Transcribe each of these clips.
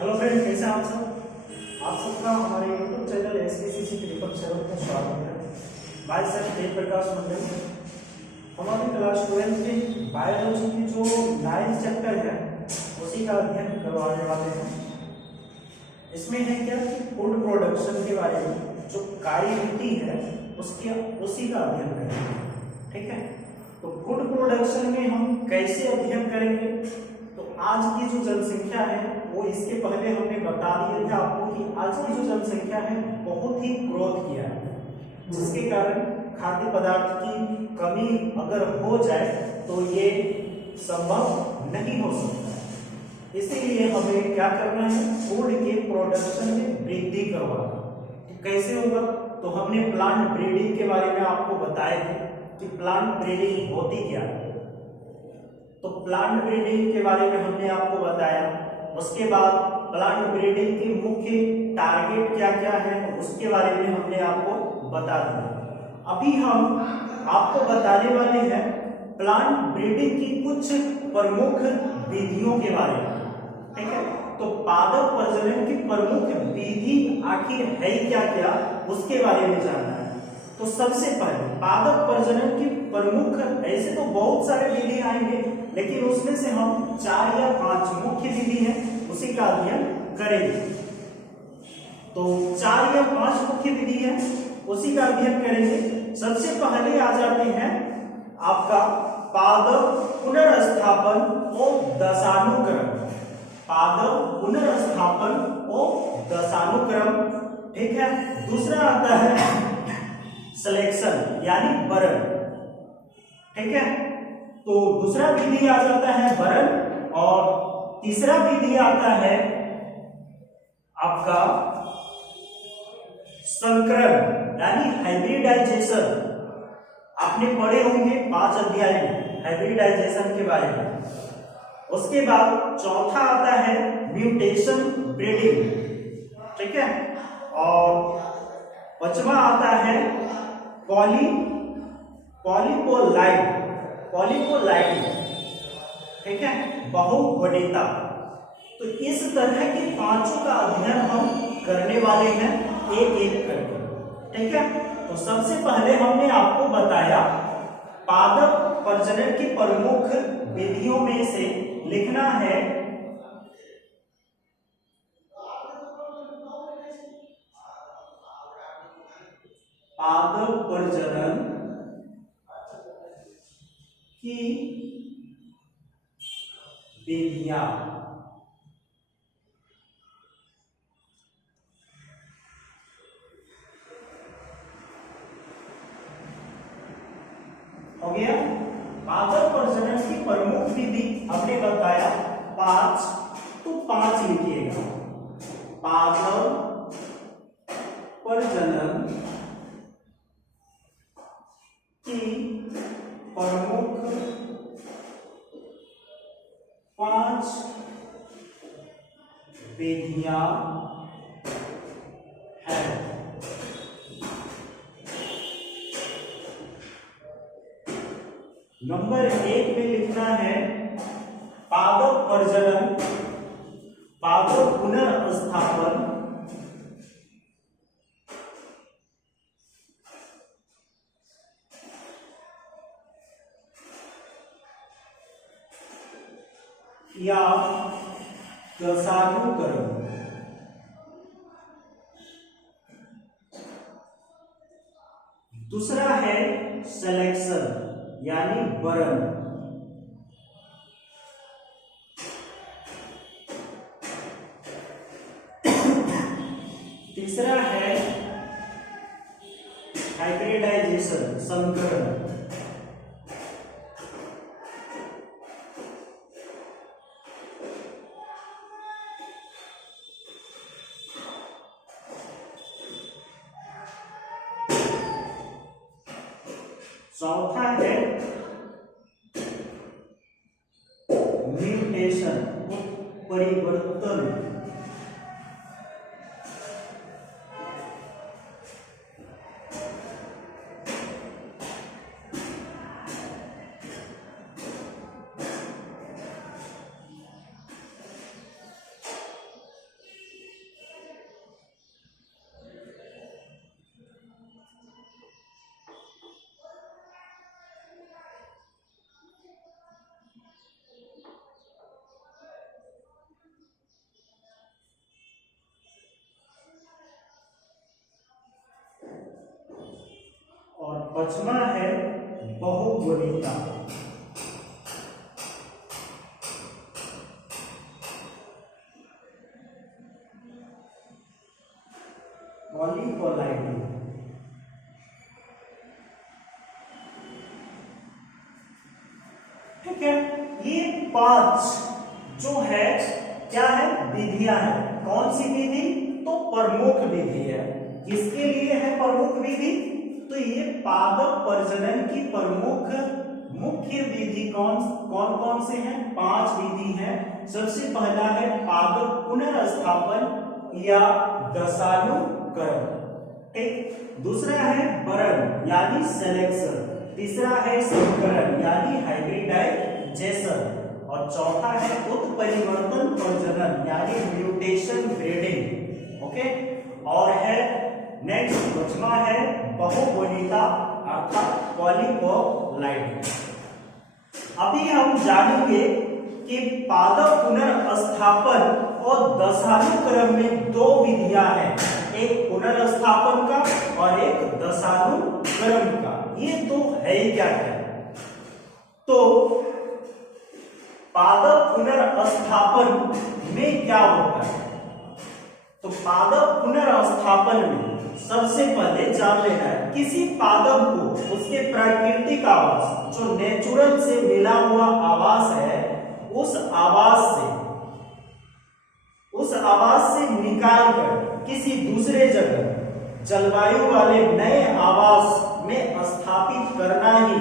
Hello friend, कैसे हैं आप सब। आप सबका हमारे YouTube channel SPCC triple seven में स्वागत है। भाई सर जय प्रकाश मंडल। हमारी क्लास 12 की बायोलॉजी की जो 9th चैप्टर है उसी का अध्ययन करवाने वाले हैं। इसमें है क्या कि फूड प्रोडक्शन के बारे में जो कार्यविधि है उसी का अध्ययन करेंगे। ठीक है, तो फूड प्रोडक्शन में हम कैसे अध्ययन करेंगे। तो आज की जो जनसंख्या है वो इसके पहले हमने बता दिया था आपको कि आज की जो जनसंख्या है बहुत ही ग्रोथ किया है, जिसके कारण खाद्य पदार्थ की कमी अगर हो जाए तो ये संभव नहीं हो सकता। इसीलिए हमें क्या करना है, फूड के प्रोडक्शन में वृद्धि करवाना। तो कैसे होगा, तो हमने प्लांट ब्रीडिंग के बारे में आपको बताए थे कि प्लांट ब्रीडिंग होती क्या है। तो प्लांट ब्रीडिंग के बारे में हमने आपको बताया। उसके बाद प्लांट ब्रीडिंग के मुख्य टारगेट क्या क्या है उसके बारे में हमने आपको बता दिया। अभी हम आपको बताने वाले हैं प्लांट ब्रीडिंग की कुछ प्रमुख विधियों के बारे में। ठीक है, तो पादप प्रजनन की प्रमुख विधि आखिर है क्या क्या उसके बारे में जानना है। तो सबसे पहले पादप प्रजनन की प्रमुख, ऐसे तो बहुत सारे विधि आएंगे लेकिन उसमें से हम 4 या 5 मुख्य विधि है उसी का अध्ययन करेंगे। तो 4 या 5 मुख्य विधि है उसी का अध्ययन करेंगे। सबसे पहले आ जाते हैं आपका पादप पुनर्स्थापन और दशानुक्रम। पादप पुनर्स्थापन और दशानुक्रम। ठीक है, दूसरा आता है सिलेक्शन यानी बरण। ठीक है, तो दूसरा विधि आ जाता है बरण और तीसरा विधि आता है आपका संकरण यानी हाइब्रिडाइजेशन। आपने पढ़े होंगे 5 अध्याय में हाइब्रिडाइजेशन के बारे में। उसके बाद चौथा आता है म्यूटेशन ब्रीडिंग। ठीक है, और 5वां आता है पॉलीपोलाइड। ठीक है, बहुगुणिता। तो इस तरह के 5 का अध्ययन हम करने वाले हैं एक एक करके। ठीक है, तो सबसे पहले हमने आपको बताया पादप प्रजनन की प्रमुख विधियों में से लिखना है पादप प्रजनन की विधियां। हो गया, पादप प्रजनन की प्रमुख विधि हमने बताया 5, तो 5 लिखिएगा। पादप प्रजनन की प्रमुख 5 विधियां हैं। नंबर 1 में लिखना है पादप प्रजनन, पादप पुनर्स्थापन या दशानुक्रम। दूसरा है सिलेक्शन यानी बरण। तीसरा है हाइब्रिडाइजेशन संकरण। चौथा है म्यूटेशन परिवर्तन। पांचवा है बहुगुणिता। पॉलीपोलाइटी। ठीक है, ये 5 जो है क्या है, विधियां हैं। कौन सी विधि? तो प्रमुख विधि है। किसके लिए है प्रमुख विधि? तो ये पादप प्रजनन की प्रमुख मुख्य विधि कौन कौन से हैं? 5 विधि हैं। सबसे पहला है पादप पुनर्स्थापन या दशानुकरण। ठीक, दूसरा है वरण यानी सिलेक्शन, तीसरा है संकरण यानी हाइब्रिडाइजेशन, और चौथा है उत्परिवर्तन प्रजनन यानी म्यूटेशन ब्रीडिंग। ओके, और है नेक्स्ट पांचवा है बहुगुणिता अर्थात पॉलीपोलाइटी। अभी हम जानेंगे कि पादप पुनर्स्थापन और दशानुक्रम में 2 विधियां हैं, एक पुनर्स्थापन का और एक दशानुक्रम का। ये 2 है क्या है? तो पादप पुनर्स्थापन में क्या होता है? तो पादप पुनर्स्थापन में सबसे पहले जान लेना है किसी पादप को उसके प्राकृतिक आवास, जो नेचुरल से मिला हुआ आवास है, उस आवास से निकालकर किसी दूसरे जगह जलवायु वाले नए आवास में स्थापित करना ही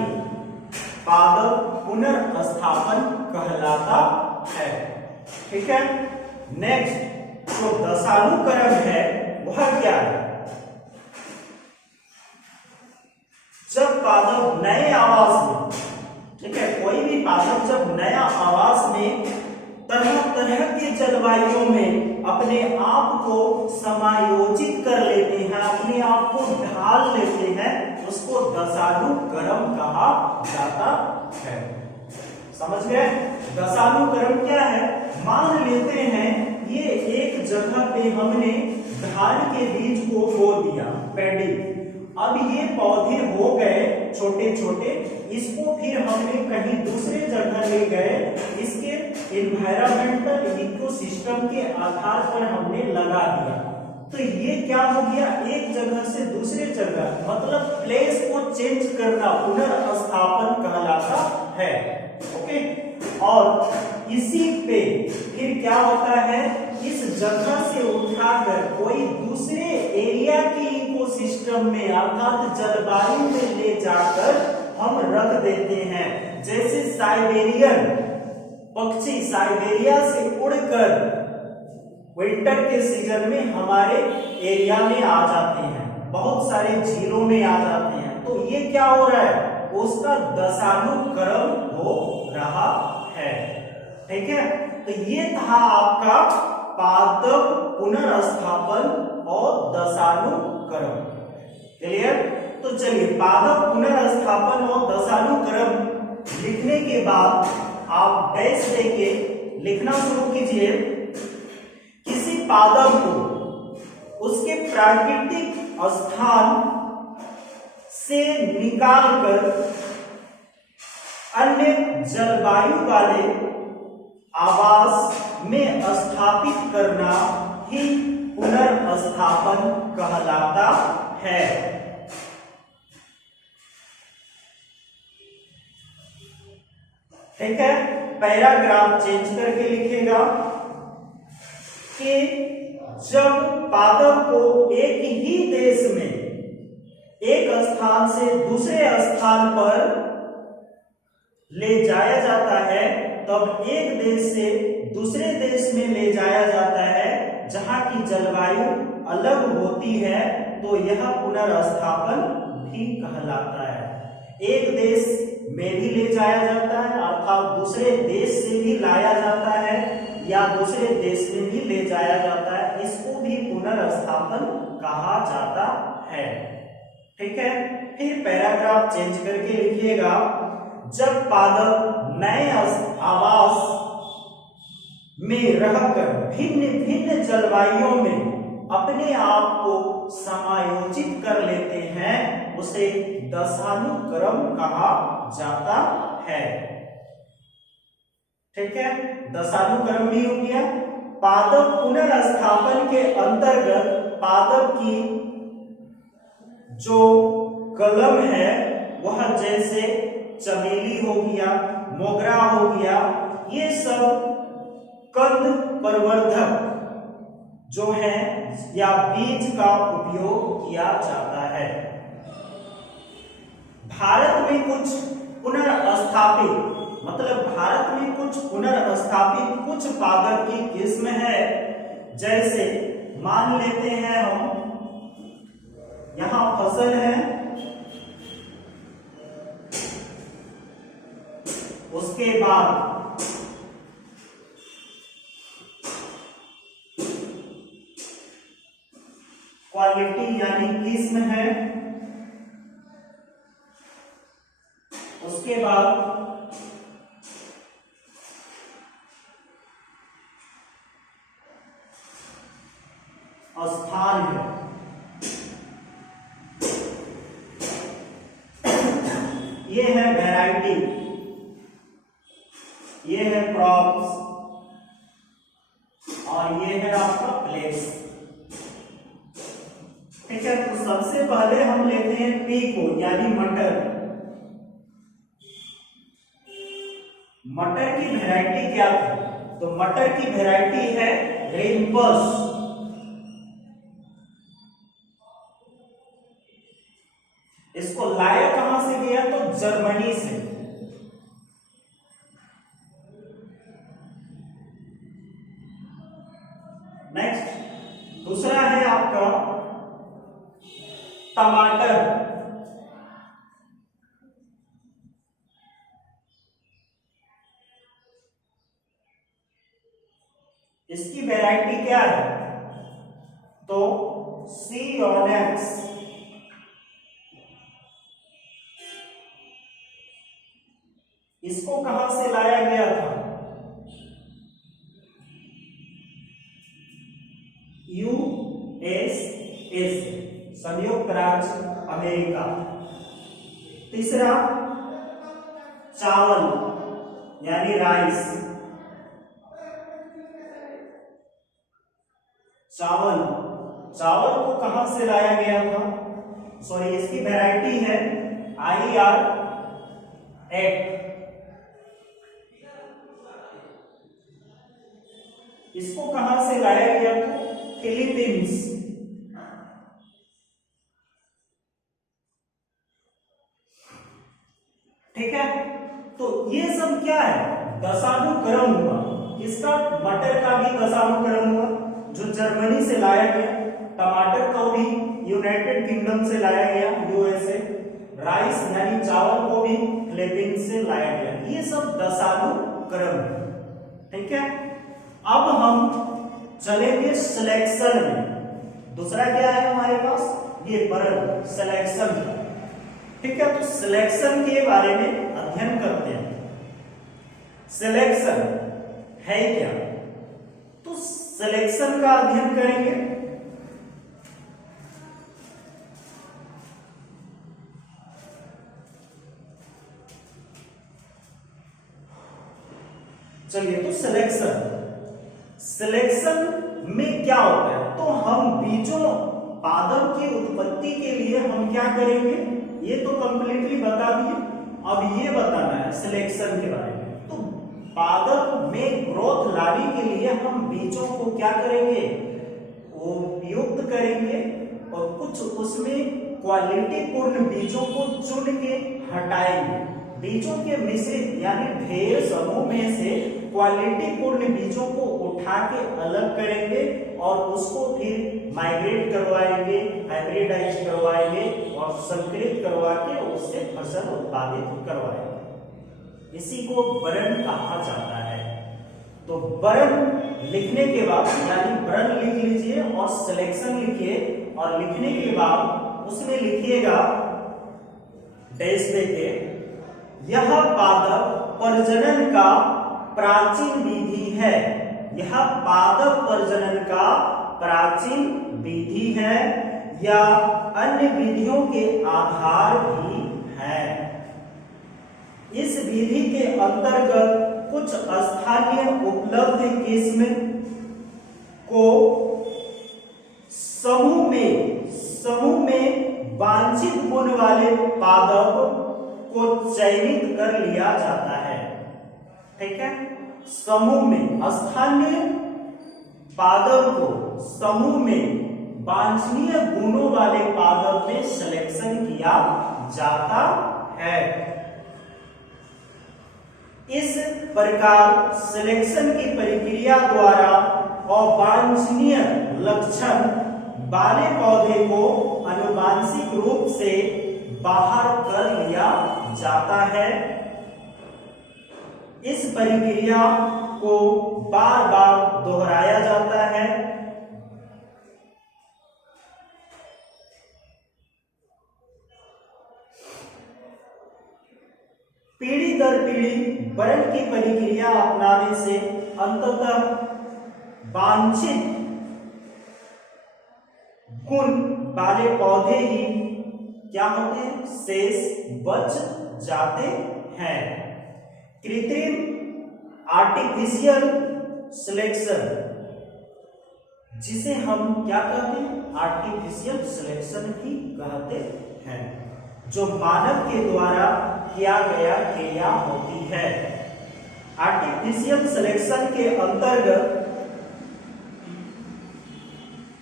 पादप पुनर्स्थापन कहलाता है। ठीक है, नेक्स्ट जो दशानुकरण है वह क्या है? जब पादप नए आवास में, ठीक है, कोई भी पादप जब नया आवास में तरह तरह के जलवायु में अपने आप को समायोजित कर लेते हैं, अपने आप को ढाल लेते हैं, उसको दशानुक्रम कहा जाता है। समझ गए? दशानुक्रम क्या है? मान लेते हैं ये एक जगह पे हमने धान के बीज को बो दिया, पैडी। अब ये पौधे हो गए छोटे छोटे, इसको फिर हमने कहीं दूसरे जगह ले गए, इसके एनवायरमेंटल इकोसिस्टम के आधार पर हमने लगा दिया। तो ये क्या हो गया? एक जगह से दूसरे जगह, मतलब प्लेस को चेंज करना पुनर्स्थापन कहलाता है। ओके, और इसी पे फिर क्या होता है, इस जगह से उठाकर कोई दूसरे एरिया के इकोसिस्टम में अर्थात जलवायु में ले जाकर हम रख देते हैं। जैसे साइबेरियन पक्षी साइबेरिया से उड़कर विंटर के सीजन में हमारे एरिया में आ जाते हैं, बहुत सारे झीलों में आ जाते हैं। तो ये क्या हो रहा है? उसका दशानुक्रम हो रहा है। ठीक है, तो ये था आपका पादप पुनर्स्थापन और दशानुक्रम। क्लियर? तो चलिए, पादप पुनर्स्थापन और दशानुक्रम लिखने के बाद आप डैश देके लिखना शुरू कीजिए। किसी पादप को उसके प्राकृतिक स्थान से निकालकर अन्य जलवायु वाले आवास में स्थापित करना ही पुनर्स्थापन कहलाता है। ठीक है, पैराग्राफ चेंज करके लिखेगा कि जब पादप को एक ही देश में एक स्थान से दूसरे स्थान पर ले जाया जाता है, तब एक देश से दूसरे देश में ले जाया जाता है जहां की जलवायु अलग होती है, तो यह पुनर्स्थापन भी कहलाता है। एक देश में भी ले जाया जाता है अर्थात दूसरे देश से भी लाया जाता है या दूसरे देश में भी ले जाया जाता है, इसको भी पुनर्स्थापन कहा जाता है। ठीक है, फिर पैराग्राफ चेंज करके लिखिएगा, जब पादप नए आवास में रहकर भिन्न भिन्न जलवायुओं में अपने आप को समायोजित कर लेते हैं उसे दशानुक्रम कहा जाता है। ठीक है, दशानुक्रम भी हो गया। पादप पुनर्स्थापन के अंतर्गत पादप की जो कलम है वह जैसे चमेली हो गया, मोगरा हो गया, ये सब कंद प्रवर्धक जो है या बीज का उपयोग किया जाता है। भारत में कुछ पुनर्स्थापित मतलब भारत में कुछ पुनर्स्थापित कुछ पादप की किस्म है, जैसे मान लेते हैं हम यहां फसल है, उसके बाद क्वालिटी यानी किस्म है, उसके बाद स्थान है, ये है वैरायटी, ये है क्रॉप्स और ये है आपका प्लेस। ठीक है, तो सबसे पहले हम लेते हैं पी को यानी मटर। मटर की वैरायटी क्या थी? तो मटर की वैरायटी है रेम्बस। इसको लाया कहां से गया? तो जर्मनी से। नेक्स्ट दूसरा है आपका टमाटर। इसकी वैरायटी क्या है? तो सियोनेक्स। इसको कहां से लाया गया था? यूएसए से, संयुक्त राज्य अमेरिका। तीसरा चावल यानी राइस। चावल को कहां से लाया गया था? सॉरी, इसकी वैरायटी है IR8। इसको कहां से लाया गया? तो फिलीपींस। ठीक है, तो ये सब क्या है? दशानुक्रम हुआ। इसका मटर का भी दशानुक्रम हुआ जो जर्मनी से लाया गया, टमाटर को भी यूनाइटेड किंगडम से लाया गया यूएसए, राइस यानी चावल को भी फिलीपींस से लाया गया। ये सब दशानुक्रम है। ठीक है, अब हम चलेंगे सिलेक्शन में। दूसरा क्या है हमारे पास? ये बर्ड सिलेक्शन। ठीक है, तो सिलेक्शन के बारे में अध्ययन करते हैं। सिलेक्शन है क्या? तो सिलेक्शन का अध्ययन करेंगे। चलिए, तो सिलेक्शन में क्या होता है? तो हम बीजों पादप की उत्पत्ति के लिए हम क्या करेंगे? ये तो कंप्लीटली बता दिए। अब ये बताना है सिलेक्शन के बारे में। तो पादप में ग्रोथ लाने के लिए हम बीजों को क्या करेंगे? उपयुक्त करेंगे और कुछ उसमें क्वालिटी पूर्ण बीजों को चुन के हटाएंगे। बीजों के मिश्रित यानी ढेर समूह में से क्वालिटी पूर्ण बीजों को उठा के अलग करेंगे और उसको फिर माइग्रेट करवाएंगे, हाइब्रिडाइज करवाएंगे और संकरित करवा के उससे फसल उत्पादित करवाएंगे। इसी को वर्ण कहा जाता है। तो वर्ण लिखने के बाद यानी वर्ण लिख लीजिए और सिलेक्शन लिखिए और लिखने के बाद उसमें लिखिएगा डैश देके, यह पादप प्रजनन का प्राचीन विधि है। यह पादप प्रजनन का प्राचीन विधि है या अन्य विधियों के आधार भी है। इस विधि के अंतर्गत कुछ स्थानीय उपलब्ध किस्म को समूह में वांछित गुण वाले पादप को चयनित कर लिया जाता है। ठीक है, समूह में स्थानीय पादप को समूह में वांछनीय गुणों वाले पादप में सिलेक्शन किया जाता है। इस प्रकार सिलेक्शन की प्रक्रिया द्वारा अवांछनीय लक्षण वाले पौधे को आनुवांशिक रूप से बाहर कर लिया जाता है। इस प्रक्रिया को बार बार दोहराया जाता है। पीढ़ी दर पीढ़ी वर्ण की प्रक्रिया अपनाने से अंततः वांछित गुण वाले पौधे ही क्या होते हैं, शेष बच जाते हैं। कृत्रिम आर्टिफिशियल सिलेक्शन, जिसे हम क्या कहते हैं, आर्टिफिशियल सिलेक्शन ही कहते हैं, जो मानव के द्वारा किया गया क्रिया होती है। आर्टिफिशियल सिलेक्शन के अंतर्गत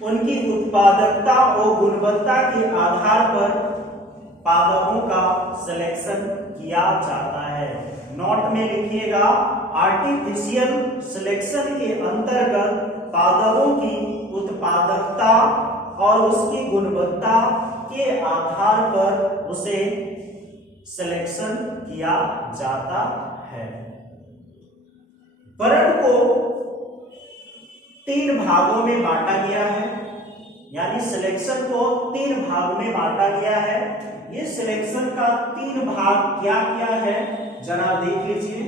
उनकी उत्पादकता और गुणवत्ता के आधार पर पादपों का सिलेक्शन किया जाता है। नोट में लिखिएगा, आर्टिफिशियल सिलेक्शन के अंतर्गत पादपों की उत्पादकता और उसकी गुणवत्ता के आधार पर उसे सिलेक्शन किया जाता है। वर्ण को 3 भागों में बांटा गया है, यानी सिलेक्शन को 3 भाग में बांटा गया है। ये सिलेक्शन का 3 भाग क्या क्या है जरा देख लीजिए।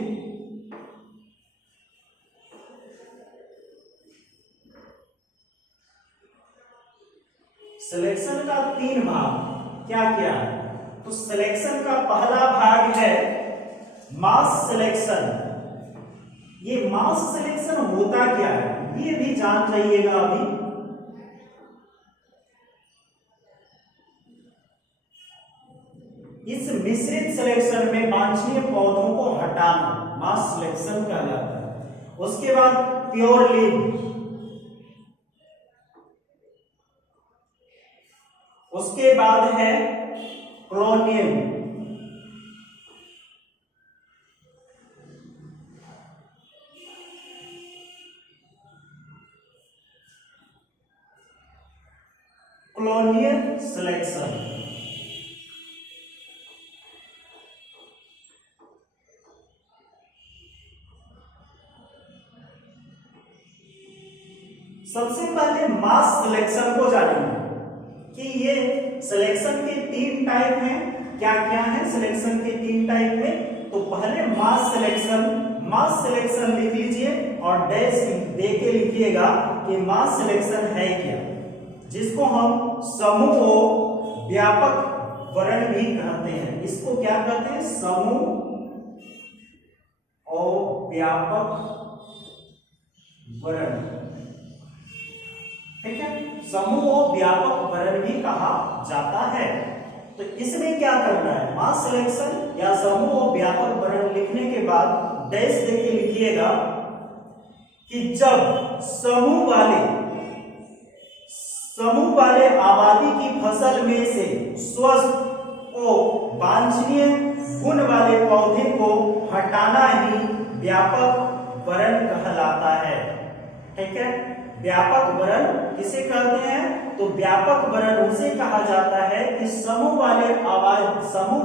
सिलेक्शन का 3 भाग क्या क्या है? तो सिलेक्शन का पहला भाग है मास सिलेक्शन। ये मास सिलेक्शन होता क्या है ये भी जान जाइएगा अभी। इस मिश्रित सिलेक्शन में वांछनीय पौधों को हटाना मास सिलेक्शन कहलाता है। उसके बाद प्योर लीव, उसके बाद है क्लोनियल, क्लोनियल सिलेक्शन। सबसे पहले मास सिलेक्शन को जानेंगे कि ये सिलेक्शन के 3 टाइप हैं। क्या क्या है सिलेक्शन के 3 टाइप में? तो पहले मास सिलेक्शन लिख लीजिए और डैश दे के लिखिएगा कि मास सिलेक्शन है क्या, जिसको हम समूह व्यापक वर्ण भी कहते हैं। इसको क्या कहते हैं? समूह और व्यापक वर्ण। ठीक है, समूह और व्यापक वर्ण भी कहा जाता है। तो इसमें क्या करना है? मास सिलेक्शन या समूह और व्यापक वर्ण लिखने के बाद डैश देके लिखिएगा कि जब समूह वाले आबादी की फसल में से स्वस्थ और वांछनीय गुण वाले पौधे को हटाना ही व्यापक वर्ण कहलाता है। ठीक है, व्यापक वर्ण किसे कहते हैं? तो व्यापक वर्ण उसे कहा जाता है कि समूह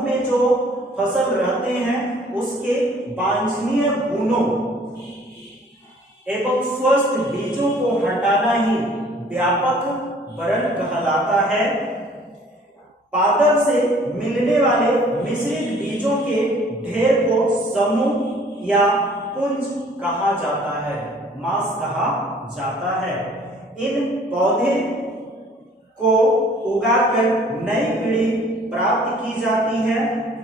में जो फसल रहते हैं उसके वांछनीय गुणों एवं स्वस्थ बीजों को हटाना ही व्यापक वर्ण कहलाता है। पादप से मिलने वाले मिश्रित बीजों के ढेर को समूह या पुंज कहा जाता है, मास कहा जाता है। इन पौधे को उगाकर नई पीढ़ी प्राप्त की जाती है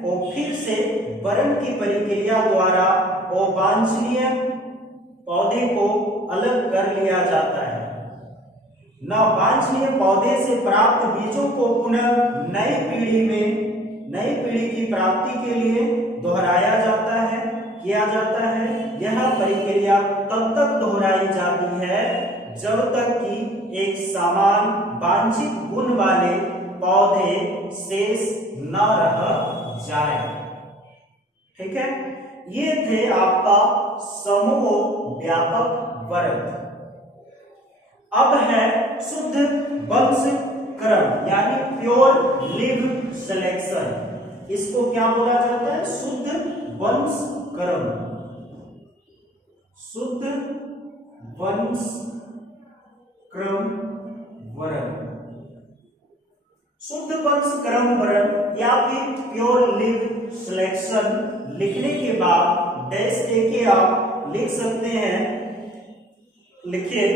और फिर से वरण की प्रक्रिया द्वारा अवांछनीय पौधे को अलग कर लिया जाता है। नवांछनीय पौधे से प्राप्त बीजों को पुनः नई पीढ़ी की प्राप्ति के लिए दोहराया जाता है, किया जाता है। यह प्रक्रिया तब तक दोहराई जाती है जब तक कि एक समान वांछित गुण वाले पौधे शेष न रह जाए। ठीक है, ये थे आपका समूह व्यापक वर्ग। अब है शुद्ध वंश क्रम यानी प्योर लीव सिलेक्शन। इसको क्या बोला जाता है? शुद्ध वंश क्रम। शुद्ध वंश क्रम वर्ण। शुद्ध वंश क्रम वर्ण या फिर प्योर लीव सिलेक्शन लिखने के बाद डैश देके आप लिख सकते हैं। लिखिए,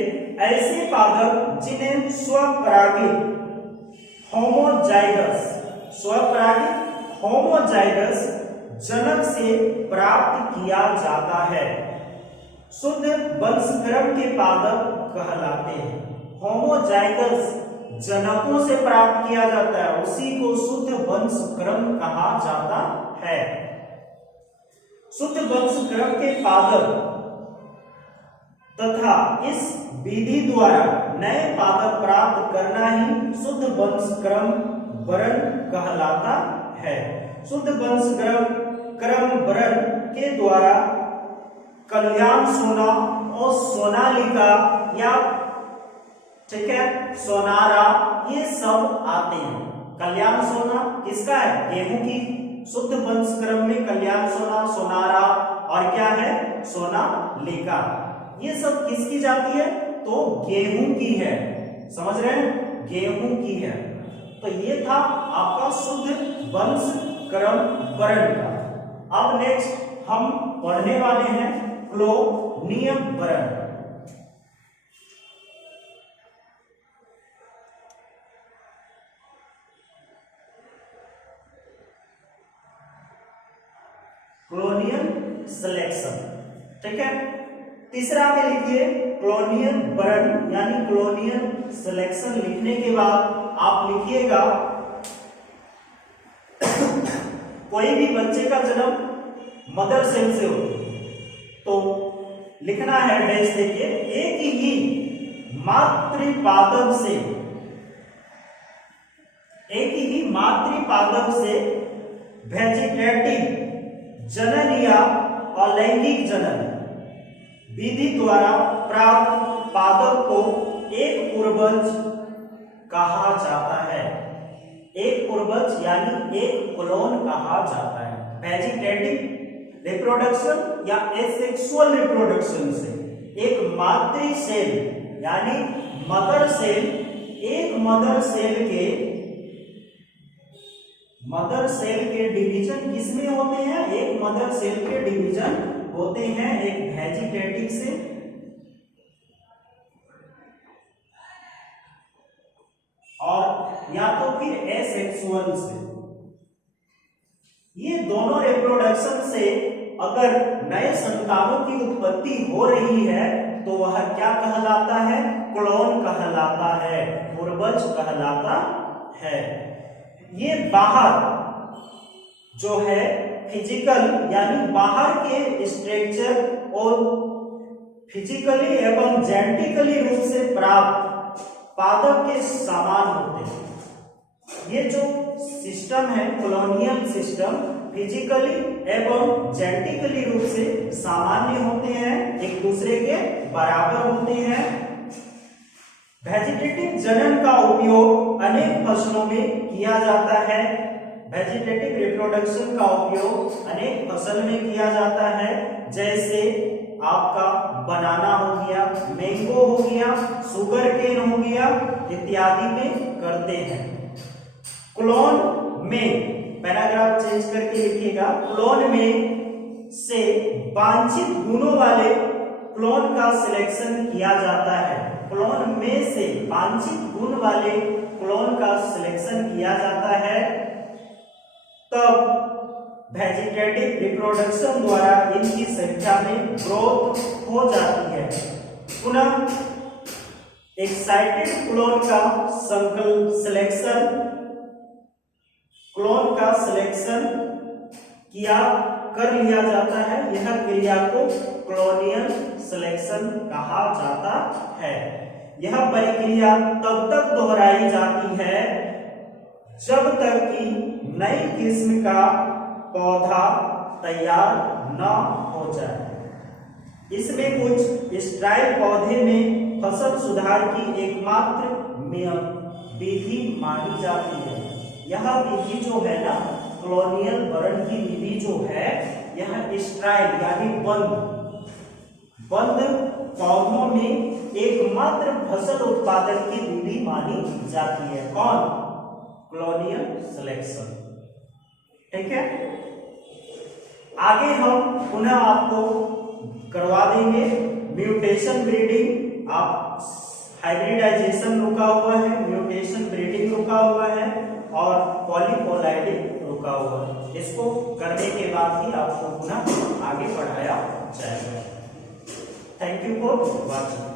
ऐसे पादप जिन्हें स्वपरागित होमोजाइगस जनक से प्राप्त किया जाता है, शुद्ध वंशक्रम के पादप कहलाते हैं। होमोजाइगस जनकों से प्राप्त किया जाता है, उसी को शुद्ध वंशक्रम कहा जाता है। शुद्ध वंशक्रम के पादप तथा इस विधि द्वारा नए पादप प्राप्त करना ही शुद्ध वंशक्रम वर्ण कहलाता है। शुद्ध वंशक्रम वर्ण के द्वारा कल्याण सोना और सोनालिका या ठीक है सोनारा ये सब आते हैं। कल्याण सोना किसका है? गेहूं की। शुद्ध वंशक्रम में कल्याण सोना, सोनारा और क्या है? सोनालिका। ये सब किसकी जाती है? तो गेहूं की है। समझ रहे हैं? गेहूं की है। तो ये था आपका शुद्ध वंशक्रम वर्ण का। अब नेक्स्ट हम पढ़ने वाले हैं क्लोनीय वर्ण। Colonial selection. ठीक है, तीसरा में लिखिए क्लोनियल वर्ण यानी क्लोनियल सिलेक्शन। लिखने के बाद आप लिखिएगा कोई भी बच्चे का जन्म मदर सेल से हो तो लिखना है डैश देखिए, एक ही मातृपादप से वेजिटेटिव जनन या अलैंगिक जनन विधि द्वारा प्राप्त पादप को एक पूर्वज कहा जाता है। एक पूर्वज यानी एक क्लोन कहा जाता है। वेजिटेटिव रिप्रोडक्शन या एसेक्सुअल रिप्रोडक्शन से एक मातृ सेल यानी मदर सेल, एक मदर सेल के डिवीजन किसमें होते हैं? एक मदर सेल के डिवीजन होते हैं एक वेजिटेटिव से और या तो फिर एसेक्सुअल से। ये दोनों रिप्रोडक्शन से अगर नए संतानों की उत्पत्ति हो रही है तो वह क्या कहलाता है? क्लोन कहलाता है, पूर्वज कहलाता है। ये बाहर जो है फिजिकल यानी बाहर के स्ट्रक्चर और फिजिकली एवं जेनेटिकली रूप से प्राप्त पादप के समान होते हैं। ये जो सिस्टम है कॉलोनियल सिस्टम फिजिकली एवं जेनेटिकली रूप से सामान्य होते हैं, एक दूसरे के बराबर होते हैं। वेजिटेटिव जनन का उपयोग अनेक फसलों में किया जाता है। वेजिटेटिव रिप्रोडक्शन का उपयोग अनेक फसल में किया जाता है, जैसे आपका बनाना हो गया, मैंगो हो गया, शुगर केन हो गया इत्यादि में करते हैं। क्लोन में पैराग्राफ चेंज करके लिखिएगा, क्लोन में से वांछित गुणों वाले क्लोन का सिलेक्शन किया जाता है, क्लोन में से वांछित गुण वाले क्लोन का सिलेक्शन किया जाता है, तब वेजिटेटिव रिप्रोडक्शन द्वारा इनकी संख्या में ग्रोथ हो जाती है। पुनः एक्साइटेड क्लोन का सिलेक्शन, क्लोन का सिलेक्शन कर लिया जाता है, यह क्रिया को क्लोनियल सिलेक्शन कहा जाता है। यह प्रक्रिया तब तक दोहराई जाती है जब तक कि नई किस्म का पौधा तैयार न हो जाए। इसमें कुछ स्ट्राइल पौधे में फसल सुधार की एकमात्र विधि मानी जाती है। यह विधि जो है ना, कॉलोनियल वर्ण की विधि जो है, यह स्ट्राइल यानी बंद पौधों में एकमात्र फसल उत्पादन की विधि मानी जाती है। कौन? Colonial selection. ठीक है, आगे हम पुनः आपको करवा देंगे म्यूटेशन ब्रीडिंग। आप हाइब्रिडाइजेशन रुका हुआ है, म्यूटेशन ब्रीडिंग रुका हुआ है और पॉलीपोलाइडिंग रुका हुआ है। इसको करने के बाद ही आपको पुनः आगे बढ़ाया जाएगा। Thank you for watching.